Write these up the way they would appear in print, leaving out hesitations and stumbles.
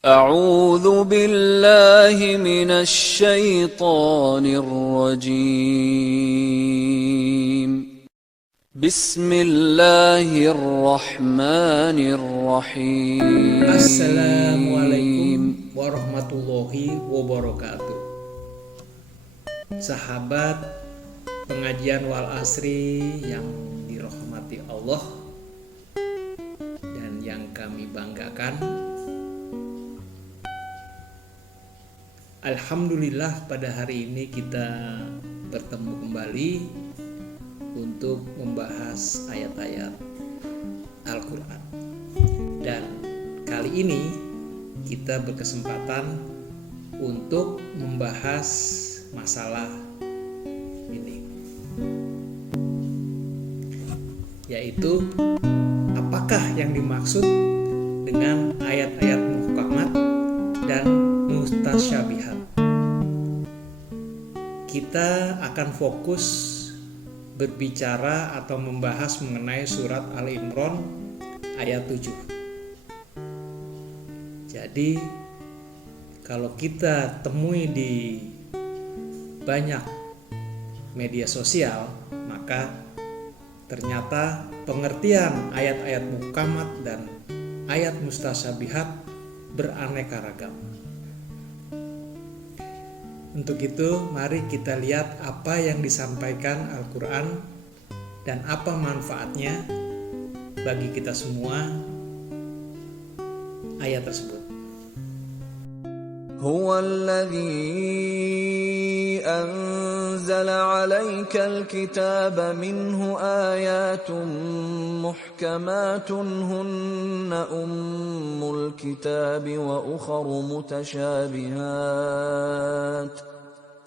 أعوذ بالله من الشيطان الرجيم بسم الله الرحمن Assalamualaikum الرحيم warahmatullahi wabarakatuh. Sahabat pengajian wal asri yang dirahmati Allah dan yang kami banggakan, alhamdulillah pada hari ini kita bertemu kembali untuk membahas ayat-ayat Al-Quran. Dan kali ini kita berkesempatan untuk membahas masalah ini, yaitu apakah yang dimaksud dengan ayat-ayat muhkamat dan mustasyabihat. Kita akan fokus berbicara atau membahas mengenai surat Al-Imran ayat 7. Jadi kalau kita temui di banyak media sosial, maka ternyata pengertian ayat-ayat muhkamat dan ayat mustasyabihat beraneka ragam. Untuk itu, mari kita lihat apa yang disampaikan Al-Quran dan apa manfaatnya bagi kita semua ayat tersebut. هو الذي أنزل عليك الكتاب منه آيات محكمات هن أم الكتاب وأخر متشابهات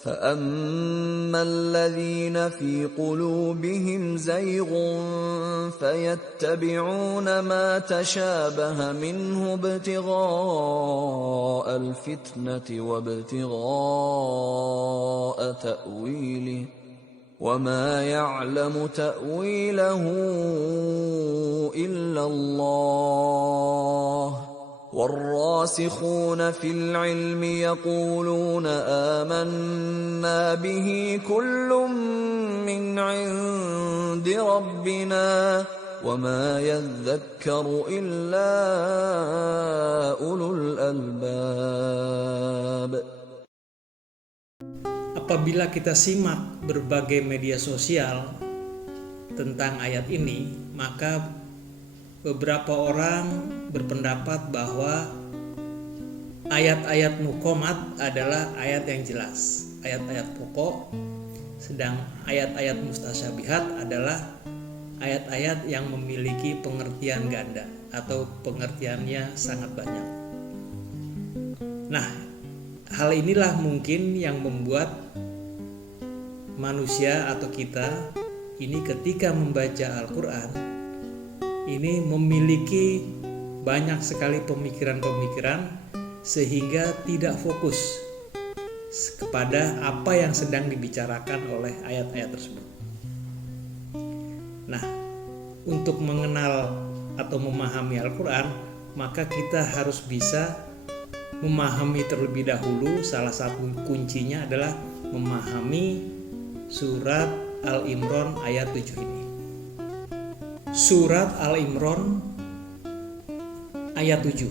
فأما الذين في قلوبهم زيغ فيتبعون ما تشابه منه ابتغاء الفتنة وابتغاء تأويله وما يعلم تأويله إلا الله والراسخون في العلم يقولون آمنا به كل من عند ربنا وما يذكر إلا أولو الألباب. Apabila kita simak berbagai media sosial tentang ayat ini, maka beberapa orang berpendapat bahwa ayat-ayat muhkamat adalah ayat yang jelas, ayat-ayat pokok, sedang ayat-ayat mustasyabihat adalah ayat-ayat yang memiliki pengertian ganda atau pengertiannya sangat banyak. Nah, hal inilah mungkin yang membuat manusia atau kita ini ketika membaca Al-Quran ini memiliki banyak sekali pemikiran-pemikiran sehingga tidak fokus kepada apa yang sedang dibicarakan oleh ayat-ayat tersebut. Nah, untuk mengenal atau memahami Al-Quran, maka kita harus bisa memahami terlebih dahulu. Salah satu kuncinya adalah memahami surat Al-Imran ayat 7 ini. Surat Al-Imran ayat 7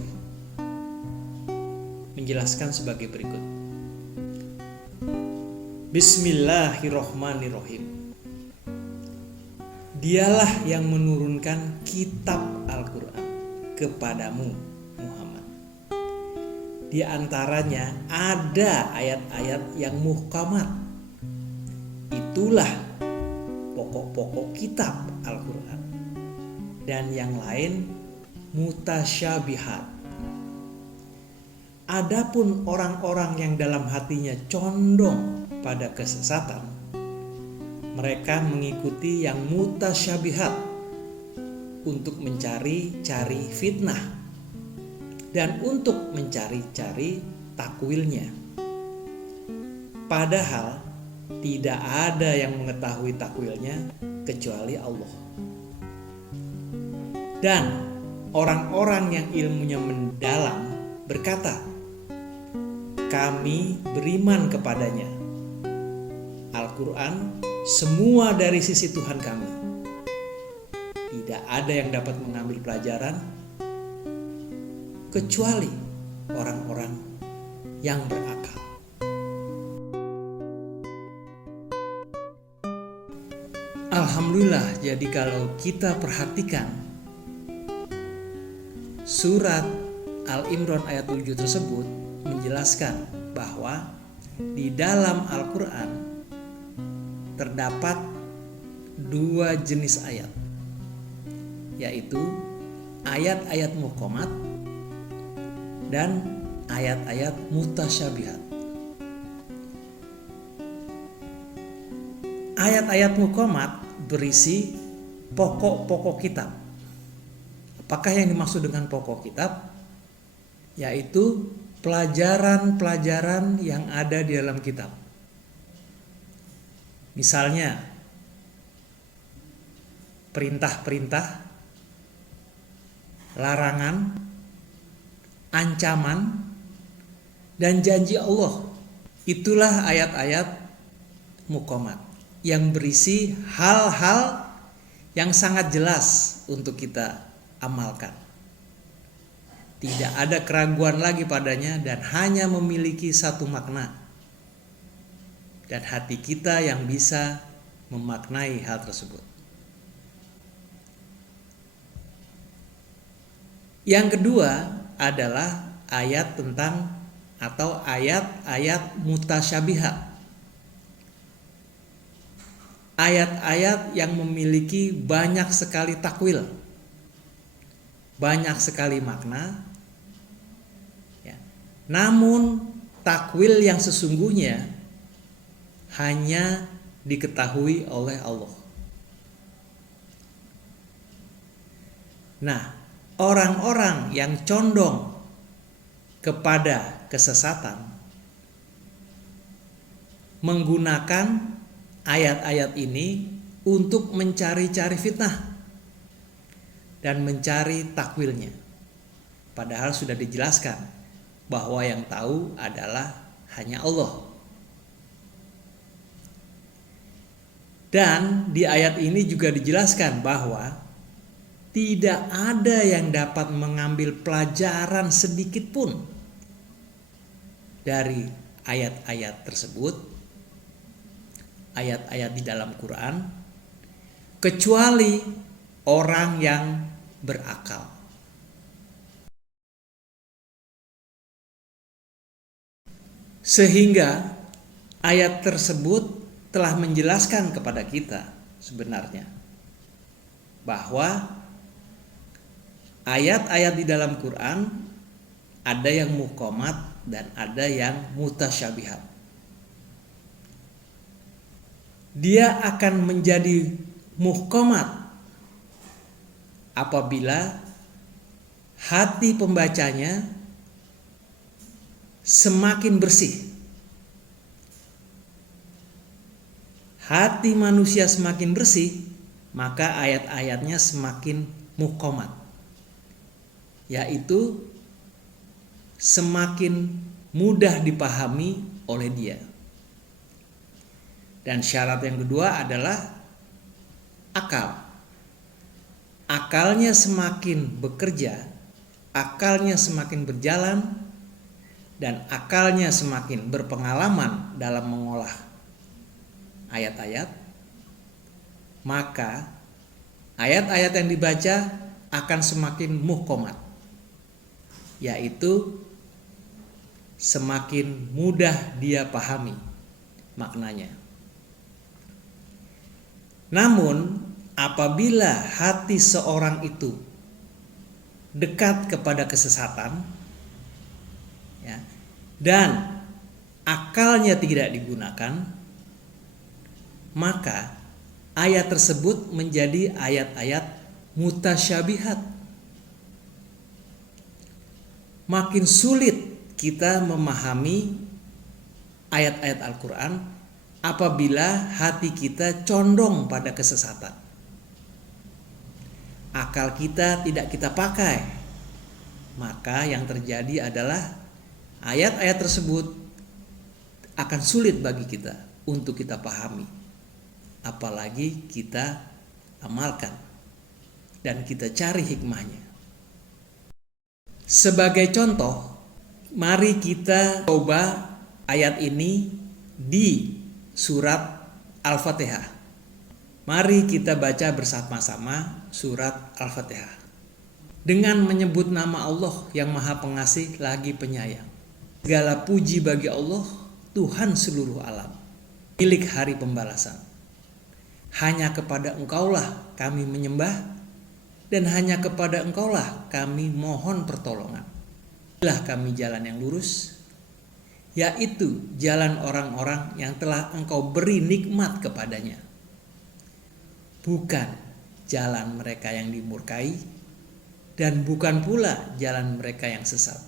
menjelaskan sebagai berikut. Bismillahirrohmanirrohim. Dialah yang menurunkan kitab Al-Quran kepadamu Muhammad. Di antaranya ada ayat-ayat yang muhkamat. Itulah pokok-pokok kitab Al-Quran. Dan yang lain mutasyabihat. Adapun orang-orang yang dalam hatinya condong pada kesesatan, mereka mengikuti yang mutasyabihat untuk mencari-cari fitnah dan untuk mencari-cari takwilnya. Padahal tidak ada yang mengetahui takwilnya kecuali Allah. Dan orang-orang yang ilmunya mendalam berkata, kami beriman kepadanya. Al-Quran semua dari sisi Tuhan kami. Tidak ada yang dapat mengambil pelajaran kecuali orang-orang yang berakal. Alhamdulillah, jadi kalau kita perhatikan surat Al-Imran ayat 7 tersebut menjelaskan bahwa di dalam Al-Quran terdapat 2 jenis ayat, yaitu ayat-ayat muhkamat dan ayat-ayat mutasyabihat. Ayat-ayat muhkamat berisi pokok-pokok kitab. Apakah yang dimaksud dengan pokok kitab? Yaitu pelajaran-pelajaran yang ada di dalam kitab. Misalnya perintah-perintah, larangan, ancaman, dan janji Allah. Itulah ayat-ayat muhkamat yang berisi hal-hal yang sangat jelas untuk kita amalkan. Tidak ada keraguan lagi padanya dan hanya memiliki satu makna. Dan hati kita yang bisa memaknai hal tersebut. Yang kedua adalah ayat tentang atau ayat-ayat mutasyabihat. Ayat-ayat yang memiliki banyak sekali takwil, banyak sekali makna, ya. Namun takwil yang sesungguhnya hanya diketahui oleh Allah. Nah, orang-orang yang condong kepada kesesatan menggunakan ayat-ayat ini untuk mencari-cari fitnah dan mencari takwilnya. Padahal sudah dijelaskan bahwa yang tahu adalah hanya Allah. Dan di ayat ini juga dijelaskan bahwa tidak ada yang dapat mengambil pelajaran sedikit pun dari ayat-ayat tersebut, ayat-ayat di dalam Quran, kecuali orang yang berakal. Sehingga ayat tersebut telah menjelaskan kepada kita sebenarnya bahwa ayat-ayat di dalam Quran ada yang muhkamat dan ada yang mutasyabihat. Dia akan menjadi muhkamat apabila hati pembacanya semakin bersih. Hati manusia semakin bersih, maka ayat-ayatnya semakin muhkamat, yaitu semakin mudah dipahami oleh dia. Dan syarat yang kedua adalah akal. Akalnya semakin bekerja, akalnya semakin berjalan, dan akalnya semakin berpengalaman dalam mengolah ayat-ayat, maka ayat-ayat yang dibaca akan semakin muhkamat, yaitu semakin mudah dia pahami maknanya. Namun apabila hati seorang itu dekat kepada kesesatan, ya, dan akalnya tidak digunakan, maka ayat tersebut menjadi ayat-ayat mutasyabihat. Makin sulit kita memahami ayat-ayat Al-Quran apabila hati kita condong pada kesesatan. Akal kita tidak kita pakai maka yang terjadi adalah ayat-ayat tersebut akan sulit bagi kita untuk kita pahami, apalagi kita amalkan dan kita cari hikmahnya. Sebagai contoh, mari kita coba ayat ini di surat Al-Fatihah. Mari kita baca bersama-sama surat Al-Fatihah dengan menyebut nama Allah yang Maha Pengasih lagi Penyayang. Segala puji bagi Allah, Tuhan seluruh alam, milik hari pembalasan. Hanya kepada Engkaulah kami menyembah, dan hanya kepada Engkaulah kami mohon pertolongan. Inilah kami jalan yang lurus, yaitu jalan orang-orang yang telah Engkau beri nikmat kepadanya, bukan jalan mereka yang dimurkai, dan bukan pula jalan mereka yang sesat.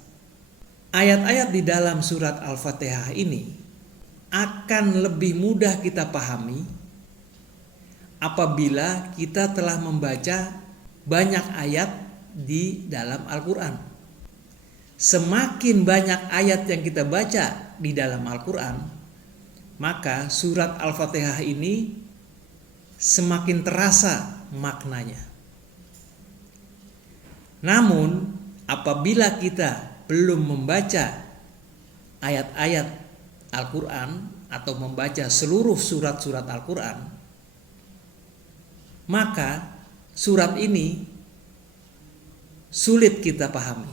Ayat-ayat di dalam surat Al-Fatihah ini akan lebih mudah kita pahami apabila kita telah membaca banyak ayat di dalam Al-Quran. Semakin banyak ayat yang kita baca di dalam Al-Quran, maka surat Al-Fatihah ini semakin terasa maknanya. Namun apabila kita belum membaca ayat-ayat Al-Quran atau membaca seluruh surat-surat Al-Quran, maka surat ini sulit kita pahami,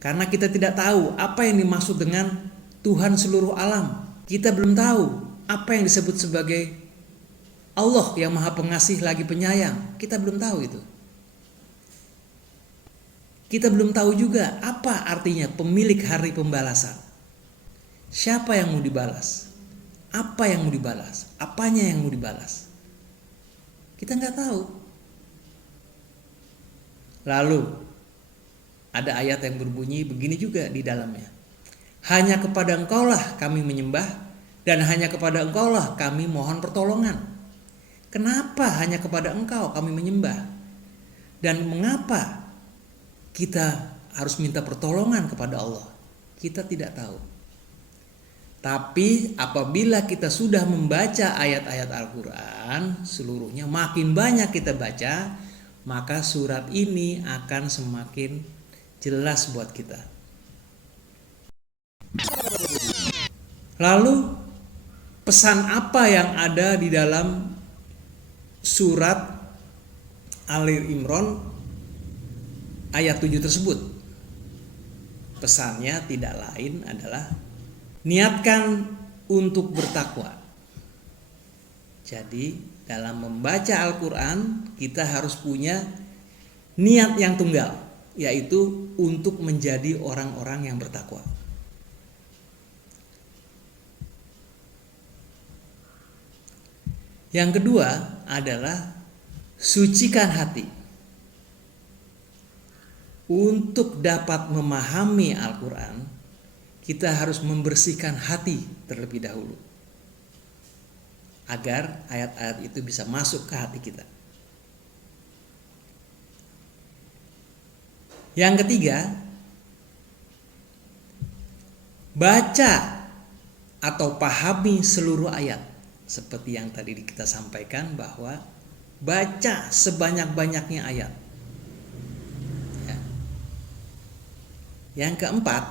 karena kita tidak tahu apa yang dimaksud dengan Tuhan seluruh alam. Kita belum tahu apa yang disebut sebagai Allah yang Maha Pengasih lagi Penyayang. Kita belum tahu itu. Kita belum tahu juga apa artinya pemilik hari pembalasan. Siapa yang mau dibalas? Apa yang mau dibalas? Apanya yang mau dibalas? Kita nggak tahu. Lalu ada ayat yang berbunyi begini juga di dalamnya. Hanya kepada Engkaulah kami menyembah, dan hanya kepada Engkaulah kami mohon pertolongan. Kenapa hanya kepada Engkau kami menyembah? Dan mengapa kita harus minta pertolongan kepada Allah? Kita tidak tahu. Tapi apabila kita sudah membaca ayat-ayat Al-Quran seluruhnya, makin banyak kita baca, maka surat ini akan semakin jelas buat kita. Lalu pesan apa yang ada di dalam surat Ali Imran ayat 7 tersebut? Pesannya tidak lain adalah niatkan untuk bertakwa. Jadi dalam membaca Al-Quran kita harus punya niat yang tunggal, yaitu untuk menjadi orang-orang yang bertakwa. Yang kedua adalah sucikan hati. Untuk dapat memahami Al-Quran, kita harus membersihkan hati terlebih dahulu, agar ayat-ayat itu bisa masuk ke hati kita. Yang ketiga, baca atau pahami seluruh ayat. Seperti yang tadi kita sampaikan, bahwa baca sebanyak-banyaknya ayat. Ya. Yang keempat,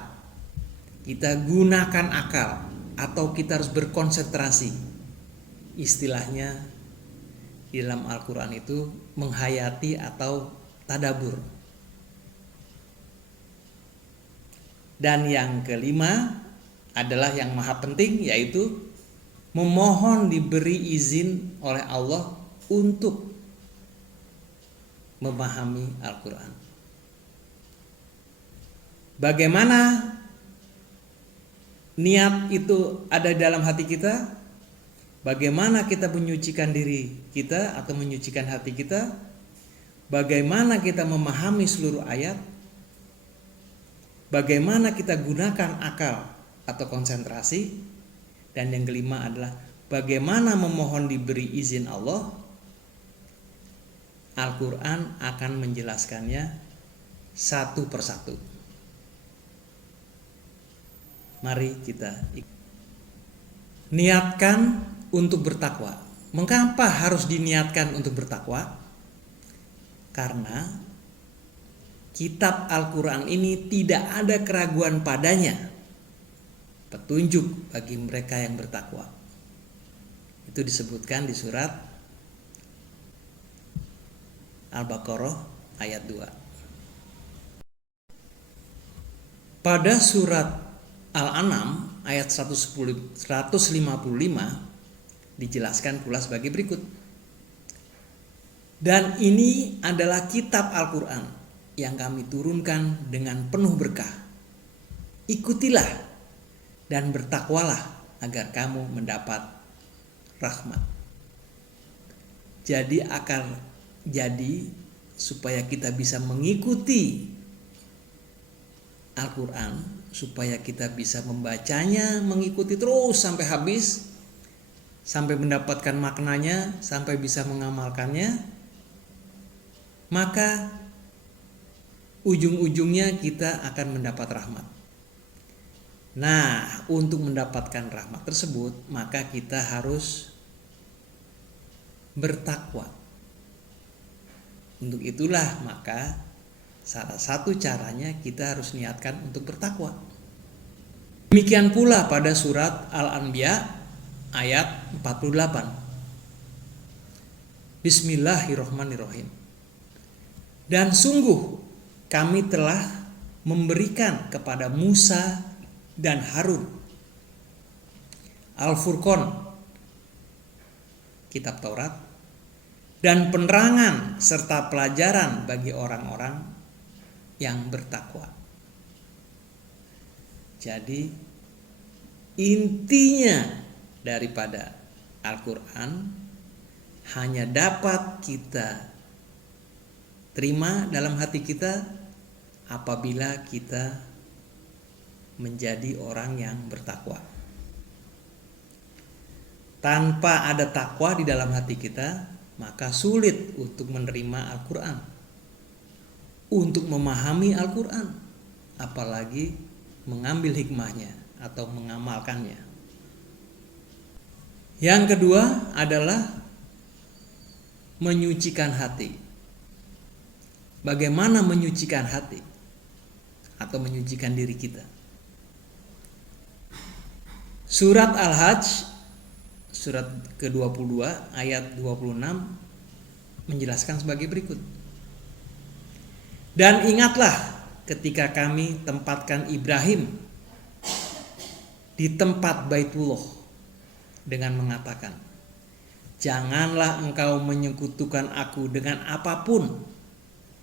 kita gunakan akal atau kita harus berkonsentrasi. Istilahnya di dalam Al-Quran itu menghayati atau tadabur. Dan yang kelima adalah yang maha penting, yaitu memohon diberi izin oleh Allah untuk memahami Al-Quran. Bagaimana niat itu ada dalam hati kita? Bagaimana kita menyucikan diri kita atau menyucikan hati kita? Bagaimana kita memahami seluruh ayat? Bagaimana kita gunakan akal atau konsentrasi? Dan yang kelima adalah bagaimana memohon diberi izin Allah. Al-Quran akan menjelaskannya satu persatu. Mari kita niatkan untuk bertakwa. Mengapa harus diniatkan untuk bertakwa? Karena kitab Al-Quran ini tidak ada keraguan padanya, petunjuk bagi mereka yang bertakwa. Itu disebutkan di surat Al-Baqarah ayat 2. Pada surat Al-An'am ayat 155 dijelaskan pula sebagai berikut. Dan ini adalah kitab Al-Quran yang kami turunkan dengan penuh berkah. Ikutilah dan bertakwalah agar kamu mendapat rahmat. Jadi supaya kita bisa mengikuti Al-Quran, supaya kita bisa membacanya, mengikuti terus sampai habis, sampai mendapatkan maknanya, sampai bisa mengamalkannya, maka ujung-ujungnya kita akan mendapat rahmat. Nah, untuk mendapatkan rahmat tersebut, maka kita harus bertakwa. Untuk itulah maka salah satu caranya kita harus niatkan untuk bertakwa. Demikian pula pada surat Al-Anbiya ayat 48. Bismillahirrahmanirrahim. Dan sungguh kami telah memberikan kepada Musa dan Harun Al-Furqan, kitab Taurat, dan penerangan serta pelajaran bagi orang-orang yang bertakwa. Jadi intinya daripada Al-Quran hanya dapat kita terima dalam hati kita apabila kita menjadi orang yang bertakwa. Tanpa ada takwa di dalam hati kita, maka sulit untuk menerima Al-Quran, untuk memahami Al-Quran, apalagi mengambil hikmahnya atau mengamalkannya. Yang kedua adalah menyucikan hati. Bagaimana menyucikan hati atau menyucikan diri kita? Surat Al-Hajj surat ke-22 ayat 26 menjelaskan sebagai berikut. Dan ingatlah ketika kami tempatkan Ibrahim di tempat Baitullah dengan mengatakan, janganlah engkau menyekutukan aku dengan apapun,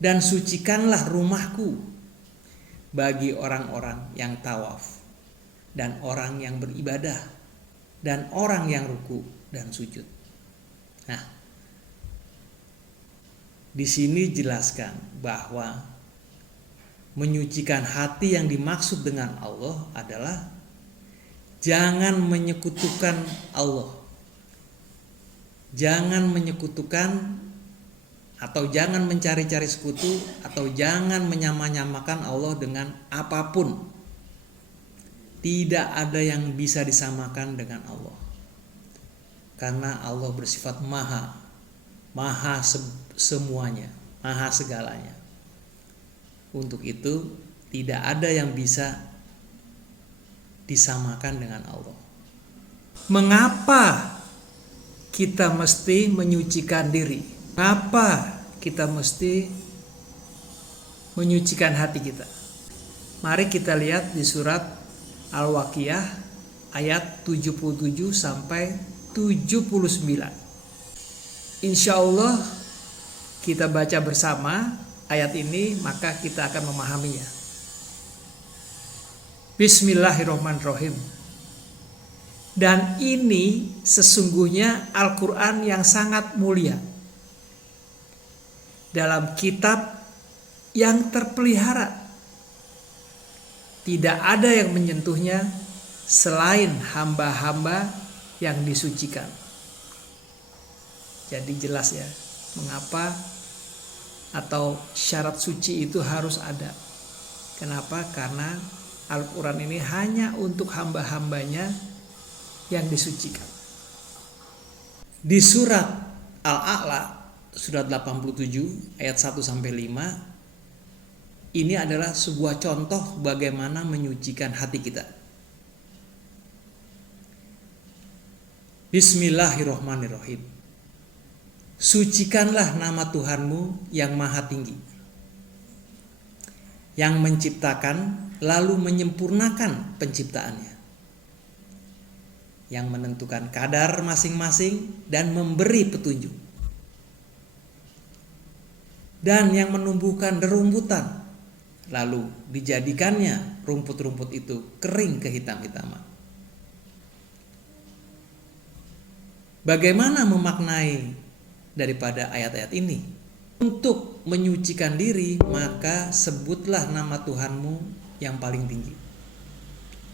dan sucikanlah rumahku bagi orang-orang yang tawaf dan orang yang beribadah dan orang yang ruku dan sujud. Nah, di sini jelaskan bahwa menyucikan hati yang dimaksud dengan Allah adalah jangan menyekutukan Allah. Jangan menyekutukan atau jangan mencari-cari sekutu atau jangan menyamakan Allah dengan apapun. Tidak ada yang bisa disamakan dengan Allah. Karena Allah bersifat maha semuanya, maha segalanya. Untuk itu tidak ada yang bisa disamakan dengan Allah. Mengapa kita mesti menyucikan diri? Mengapa kita mesti menyucikan hati kita? Mari kita lihat di surat Al-Waqiah ayat 77 sampai 79. Insya Allah kita baca bersama ayat ini, maka kita akan memahaminya. Bismillahirrahmanirrahim. Dan ini sesungguhnya Al-Quran yang sangat mulia, dalam kitab yang terpelihara. Tidak ada yang menyentuhnya selain hamba-hamba yang disucikan. Jadi jelas ya, mengapa atau syarat suci itu harus ada. Kenapa? Karena Al-Quran ini hanya untuk hamba-hambanya yang disucikan. Di surat Al-A'la, surat 87 ayat 1-5, ini adalah sebuah contoh bagaimana menyucikan hati kita. Bismillahirrahmanirrahim. Sucikanlah nama Tuhanmu yang maha tinggi, yang menciptakan lalu menyempurnakan penciptaannya, yang menentukan kadar masing-masing dan memberi petunjuk, dan yang menumbuhkan rerumputan lalu dijadikannya rumput-rumput itu kering kehitam-hitaman. Bagaimana memaknai daripada ayat-ayat ini? Untuk menyucikan diri, maka sebutlah nama Tuhanmu yang paling tinggi.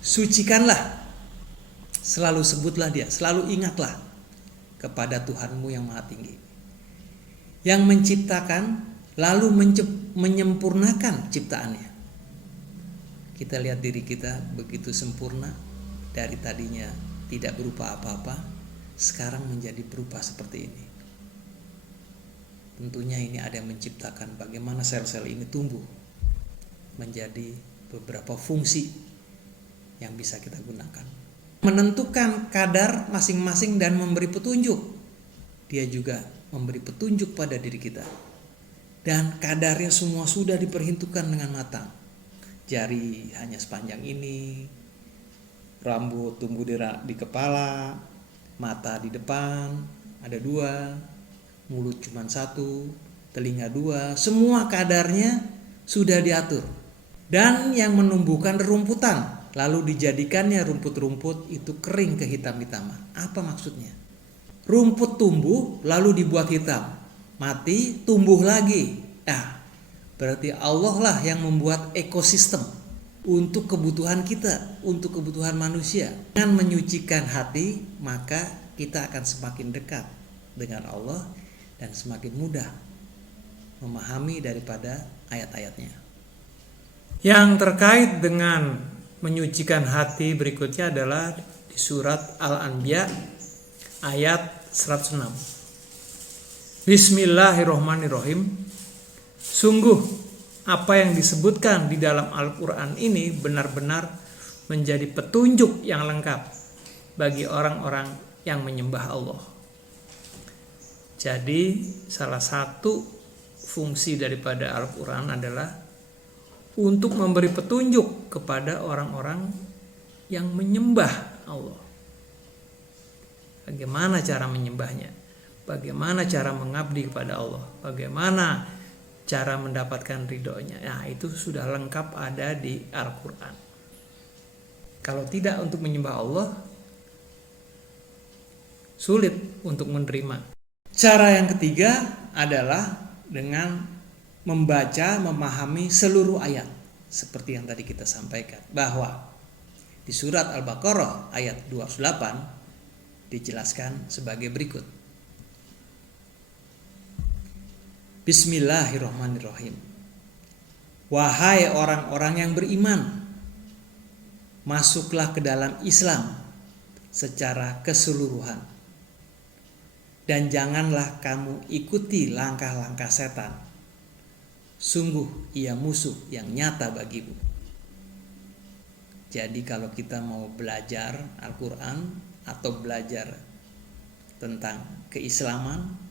Sucikanlah, selalu sebutlah dia, selalu ingatlah kepada Tuhanmu yang maha tinggi, yang menciptakan lalu menyempurnakan ciptaannya. Kita lihat diri kita begitu sempurna, dari tadinya tidak berupa apa-apa, sekarang menjadi berupa seperti ini. Tentunya ini ada yang menciptakan bagaimana sel-sel ini tumbuh menjadi beberapa fungsi yang bisa kita gunakan. Menentukan kadar masing-masing dan memberi petunjuk. Dia juga memberi petunjuk pada diri kita. Dan kadarnya semua sudah diperhitungkan dengan matang. Jari hanya sepanjang ini, rambut tumbuh di kepala, mata di depan ada 2, mulut cuma 1, telinga 2, semua kadarnya sudah diatur. Dan yang menumbuhkan rerumputan, lalu dijadikannya rumput-rumput itu kering kehitam-hitaman. Apa maksudnya? Rumput tumbuh lalu dibuat hitam, mati tumbuh lagi. Berarti Allah lah yang membuat ekosistem untuk kebutuhan kita, untuk kebutuhan manusia. Dengan menyucikan hati, maka kita akan semakin dekat dengan Allah dan semakin mudah memahami daripada ayat-ayatnya. Yang terkait dengan menyucikan hati berikutnya adalah di surat Al-Anbiya ayat 106. Bismillahirrahmanirrahim. Sungguh apa yang disebutkan di dalam Al-Quran ini benar-benar menjadi petunjuk yang lengkap bagi orang-orang yang menyembah Allah. Jadi salah satu fungsi daripada Al-Quran adalah untuk memberi petunjuk kepada orang-orang yang menyembah Allah. Bagaimana cara menyembahnya? Bagaimana cara mengabdi kepada Allah? Bagaimana cara mendapatkan ridhonya? Nah, itu sudah lengkap ada di Al-Quran. Kalau tidak untuk menyembah Allah, sulit untuk menerima. Cara yang ketiga adalah dengan membaca, memahami seluruh ayat. Seperti yang tadi kita sampaikan, bahwa di surat Al-Baqarah ayat 28 dijelaskan sebagai berikut. Bismillahirrahmanirrahim. Wahai orang-orang yang beriman, masuklah ke dalam Islam secara keseluruhan, dan janganlah kamu ikuti langkah-langkah setan. Sungguh ia musuh yang nyata bagimu. Jadi kalau kita mau belajar Al-Quran atau belajar tentang keislaman,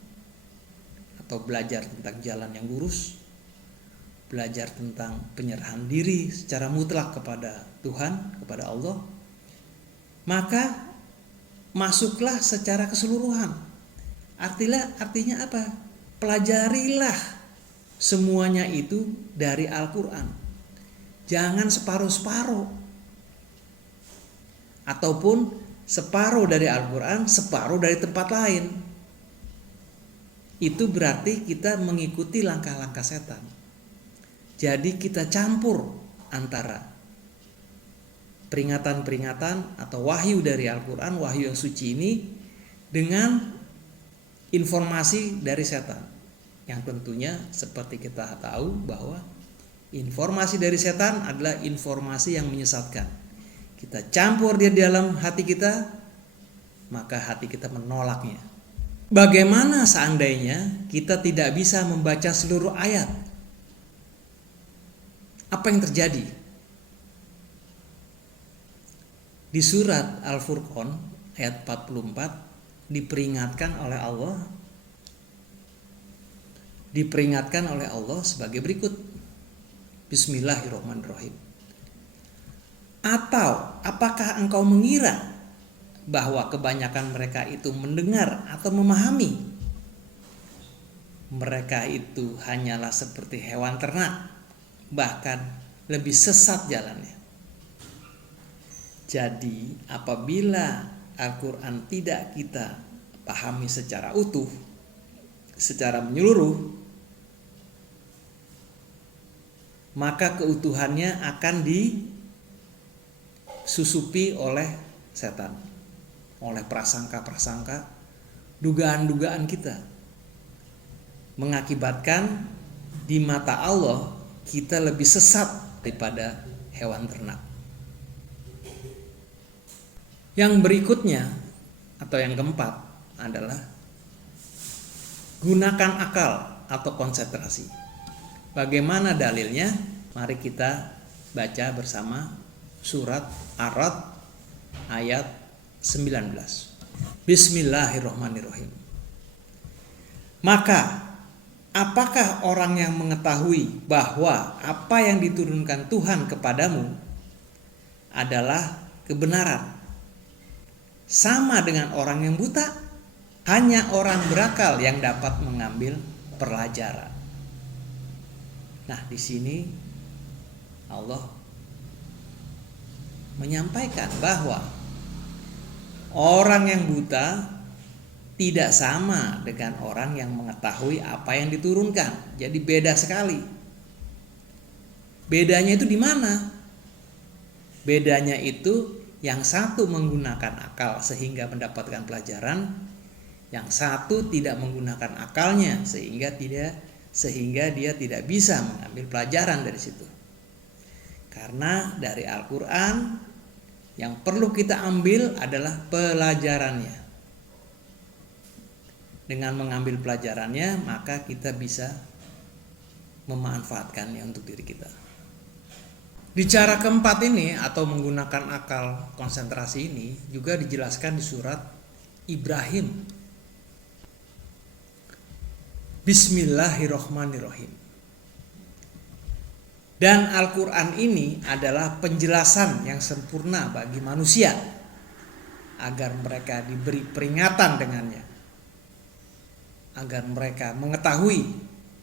atau belajar tentang jalan yang lurus, belajar tentang penyerahan diri secara mutlak kepada Tuhan, kepada Allah, maka masuklah secara keseluruhan. Artinya apa? Pelajarilah semuanya itu dari Al-Quran. Jangan separuh-separuh, ataupun separuh dari Al-Quran, separuh dari tempat lain. Itu berarti kita mengikuti langkah-langkah setan. Jadi kita campur antara peringatan-peringatan atau wahyu dari Al-Quran, wahyu yang suci ini, dengan informasi dari setan. yang tentunya seperti kita tahu bahwa informasi dari setan adalah informasi yang menyesatkan. Kita campur dia di dalam hati kita, maka hati kita menolaknya. Bagaimana seandainya kita tidak bisa membaca seluruh ayat? Apa yang terjadi? Di surat Al-Furqan ayat 44 diperingatkan oleh Allah sebagai berikut. Bismillahirrahmanirrahim. Atau apakah engkau mengira bahwa kebanyakan mereka itu mendengar atau memahami? Mereka itu hanyalah seperti hewan ternak, bahkan lebih sesat jalannya. Jadi apabila Al-Quran tidak kita pahami secara utuh, secara menyeluruh, maka keutuhannya akan disusupi oleh setan, oleh prasangka-prasangka, dugaan-dugaan kita, mengakibatkan di mata Allah kita lebih sesat daripada hewan ternak. Yang berikutnya atau yang keempat adalah gunakan akal atau konsentrasi. Bagaimana dalilnya? Mari kita baca bersama surat Ar-Ra'd ayat 19. Bismillahirrahmanirrahim. Maka apakah orang yang mengetahui bahwa apa yang diturunkan Tuhan kepadamu adalah kebenaran sama dengan orang yang buta? Hanya orang berakal yang dapat mengambil pelajaran. Nah, di sini Allah menyampaikan bahwa orang yang buta tidak sama dengan orang yang mengetahui apa yang diturunkan. Jadi beda sekali. Bedanya itu di mana? Bedanya itu yang satu menggunakan akal sehingga mendapatkan pelajaran, yang satu tidak menggunakan akalnya sehingga dia tidak bisa mengambil pelajaran dari situ. Karena dari Al-Quran yang perlu kita ambil adalah pelajarannya. Dengan mengambil pelajarannya, maka kita bisa memanfaatkannya untuk diri kita. Di cara keempat ini atau menggunakan akal konsentrasi ini juga dijelaskan di surat Ibrahim. Bismillahirrahmanirrahim. Dan Al-Quran ini adalah penjelasan yang sempurna bagi manusia agar mereka diberi peringatan dengannya, agar mereka mengetahui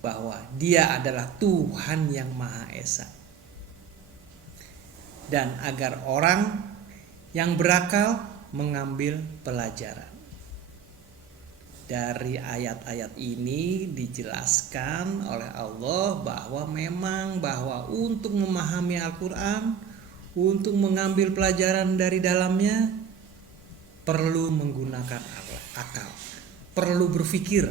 bahwa Dia adalah Tuhan yang Maha Esa, dan agar orang yang berakal mengambil pelajaran. Dari ayat-ayat ini dijelaskan oleh Allah bahwa untuk memahami Al-Quran, untuk mengambil pelajaran dari dalamnya, perlu menggunakan akal, perlu berpikir.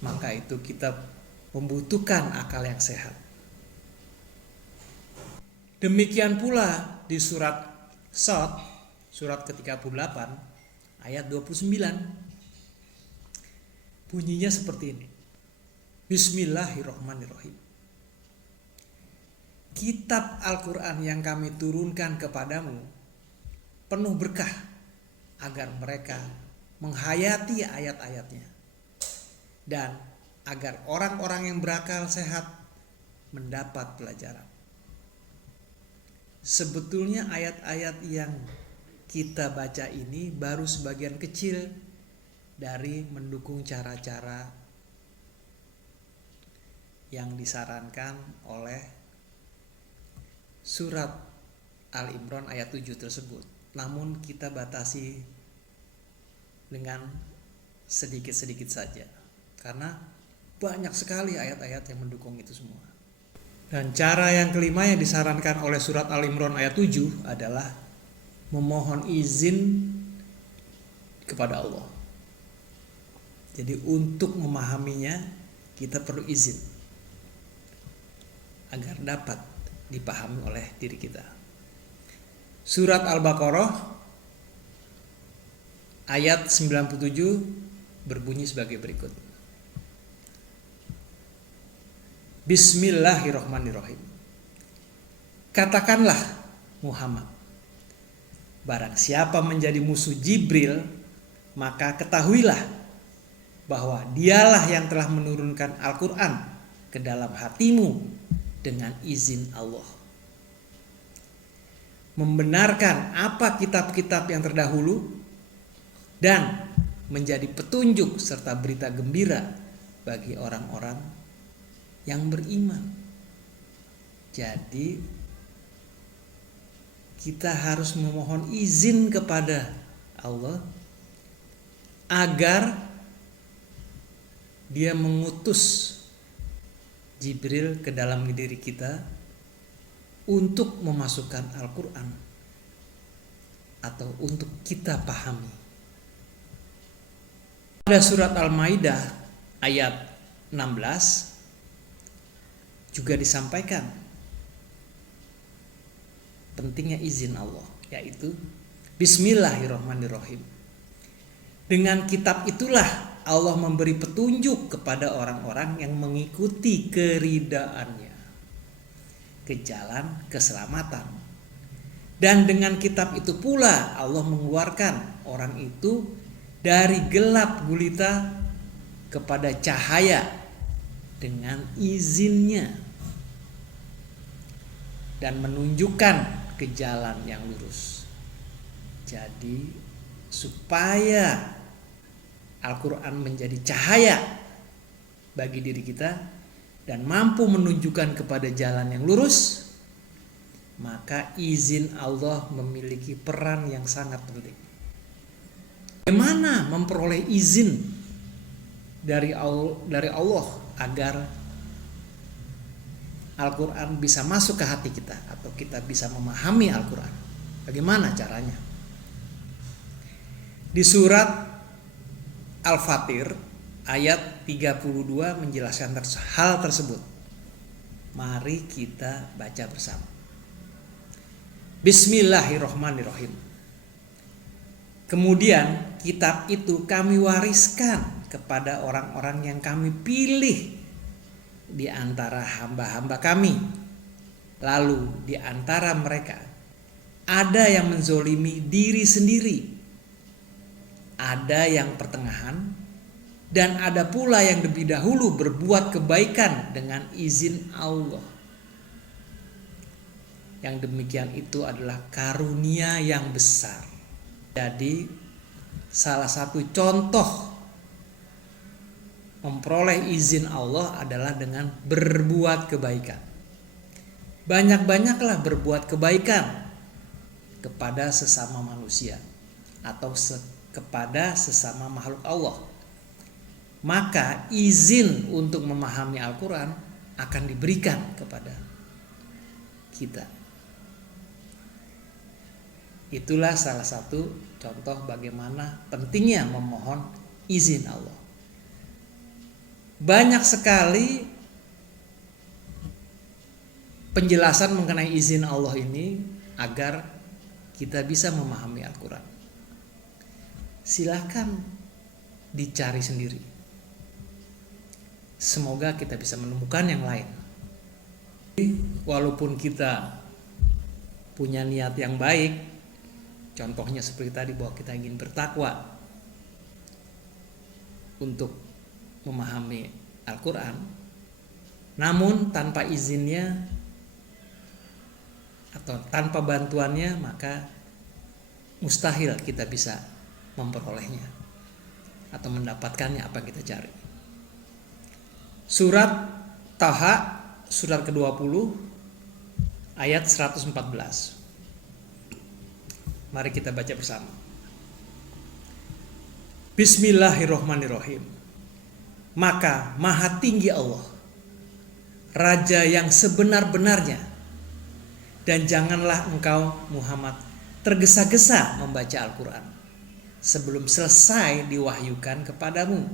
Maka itu kita membutuhkan akal yang sehat. Demikian pula di surat Shad, surat ke-38 ayat 29. Bunyinya seperti ini. Bismillahirrahmanirrahim. Kitab Al-Quran yang kami turunkan kepadamu penuh berkah agar mereka menghayati ayat-ayatnya, dan agar orang-orang yang berakal sehat mendapat pelajaran. Sebetulnya ayat-ayat yang kita baca ini baru sebagian kecil dari mendukung cara-cara yang disarankan oleh surat Al-Imran ayat 7 tersebut. Namun kita batasi dengan sedikit-sedikit saja, karena banyak sekali ayat-ayat yang mendukung itu semua. Dan cara yang kelima yang disarankan oleh surat Al-Imran ayat 7 adalah memohon izin kepada Allah. Jadi untuk memahaminya kita perlu izin agar dapat dipahami oleh diri kita. Surat Al-Baqarah ayat 97 berbunyi sebagai berikut. Bismillahirrahmanirrahim. Katakanlah Muhammad, barang siapa menjadi musuh Jibril, maka ketahuilah bahwa dialah yang telah menurunkan Al-Quran ke dalam hatimu dengan izin Allah, membenarkan apa kitab-kitab yang terdahulu dan menjadi petunjuk serta berita gembira bagi orang-orang yang beriman. Jadi kita harus memohon izin kepada Allah agar Dia mengutus Jibril ke dalam diri kita untuk memasukkan Al-Quran atau untuk kita pahami. Pada surat Al-Maidah ayat 16 juga disampaikan pentingnya izin Allah, yaitu Bismillahirrahmanirrahim. Dengan kitab itulah Allah memberi petunjuk kepada orang-orang yang mengikuti keridaannya ke jalan keselamatan. Dan dengan kitab itu pula Allah mengeluarkan orang itu dari gelap gulita kepada cahaya dengan izinnya dan menunjukkan ke jalan yang lurus. Jadi supaya Al-Quran menjadi cahaya bagi diri kita dan mampu menunjukkan kepada jalan yang lurus, maka izin Allah memiliki peran yang sangat penting. Bagaimana memperoleh izin dari Allah agar Al-Quran bisa masuk ke hati kita atau kita bisa memahami Al-Quran? Bagaimana caranya? Di surat Al-Fatir ayat 32 menjelaskan hal tersebut. Mari kita baca bersama. Bismillahirrahmanirrahim. Kemudian kitab itu kami wariskan kepada orang-orang yang kami pilih di antara hamba-hamba kami. Lalu di antara mereka ada yang menzolimi diri sendiri, ada yang pertengahan, dan ada pula yang lebih dahulu berbuat kebaikan dengan izin Allah. Yang demikian itu adalah karunia yang besar. Jadi salah satu contoh memperoleh izin Allah adalah dengan berbuat kebaikan. Banyak-banyaklah berbuat kebaikan kepada sesama manusia atau kepada sesama makhluk Allah. Maka izin untuk memahami Al-Quran akan diberikan kepada kita. Itulah salah satu contoh bagaimana pentingnya memohon izin Allah. Banyak sekali penjelasan mengenai izin Allah ini agar kita bisa memahami Al-Quran. Silakan dicari sendiri. Semoga kita bisa menemukan yang lain. Walaupun kita punya niat yang baik, contohnya seperti tadi bahwa kita ingin bertakwa untuk memahami Al-Quran, namun tanpa izinnya atau tanpa bantuannya, maka mustahil kita bisa memperolehnya atau mendapatkannya apa yang kita cari. Surat Taha surat ke-20 ayat 114. Mari kita baca bersama. Bismillahirrahmanirrahim. Maka maha tinggi Allah, Raja yang sebenar-benarnya, dan janganlah engkau Muhammad tergesa-gesa membaca Al-Quran sebelum selesai diwahyukan kepadamu,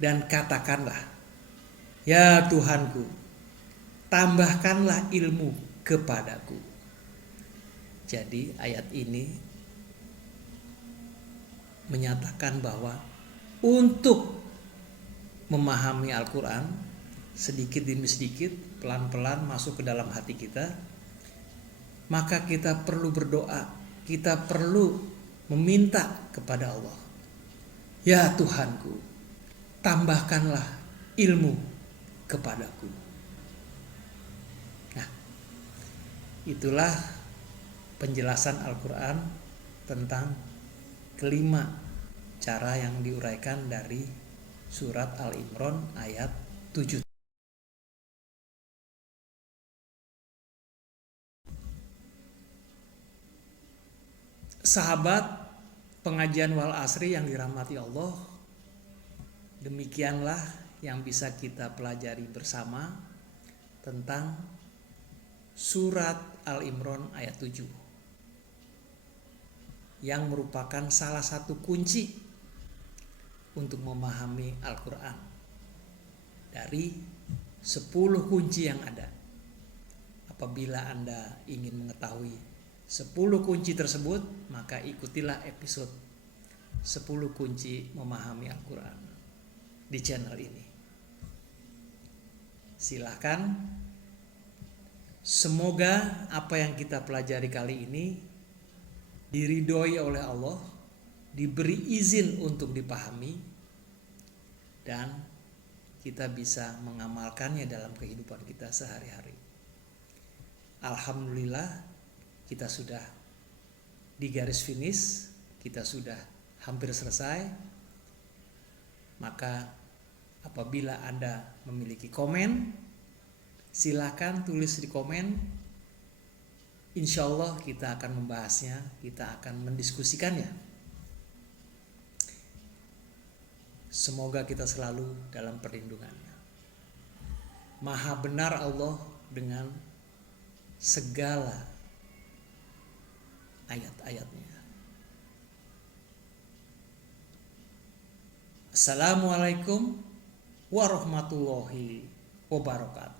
dan katakanlah, ya Tuhanku, tambahkanlah ilmu kepadaku. Jadi ayat ini menyatakan bahwa untuk memahami Al-Quran sedikit demi sedikit, pelan-pelan masuk ke dalam hati kita, maka kita perlu berdoa, kita perlu meminta kepada Allah. Ya Tuhanku, tambahkanlah ilmu kepadaku. Nah, itulah penjelasan Al-Quran tentang kelima cara yang diuraikan dari surat Al-Imran ayat 7. Sahabat pengajian wal asri yang dirahmati Allah, demikianlah yang bisa kita pelajari bersama tentang surat Al-Imran ayat 7 yang merupakan salah satu kunci untuk memahami Al-Quran. Dari 10 kunci yang ada, apabila Anda ingin mengetahui 10 kunci tersebut, maka ikutilah episode 10 kunci memahami Al-Quran di channel ini. Silakan. Semoga apa yang kita pelajari kali ini diridhoi oleh Allah, diberi izin untuk dipahami, dan kita bisa mengamalkannya dalam kehidupan kita sehari-hari. Alhamdulillah, kita sudah di garis finish, kita sudah hampir selesai. Maka apabila Anda memiliki komen, silakan tulis di komen. Insya Allah kita akan membahasnya, kita akan mendiskusikannya. Semoga kita selalu dalam perlindungannya. Maha benar Allah dengan segala ayat-ayatnya. Assalamualaikum warahmatullahi wabarakatuh.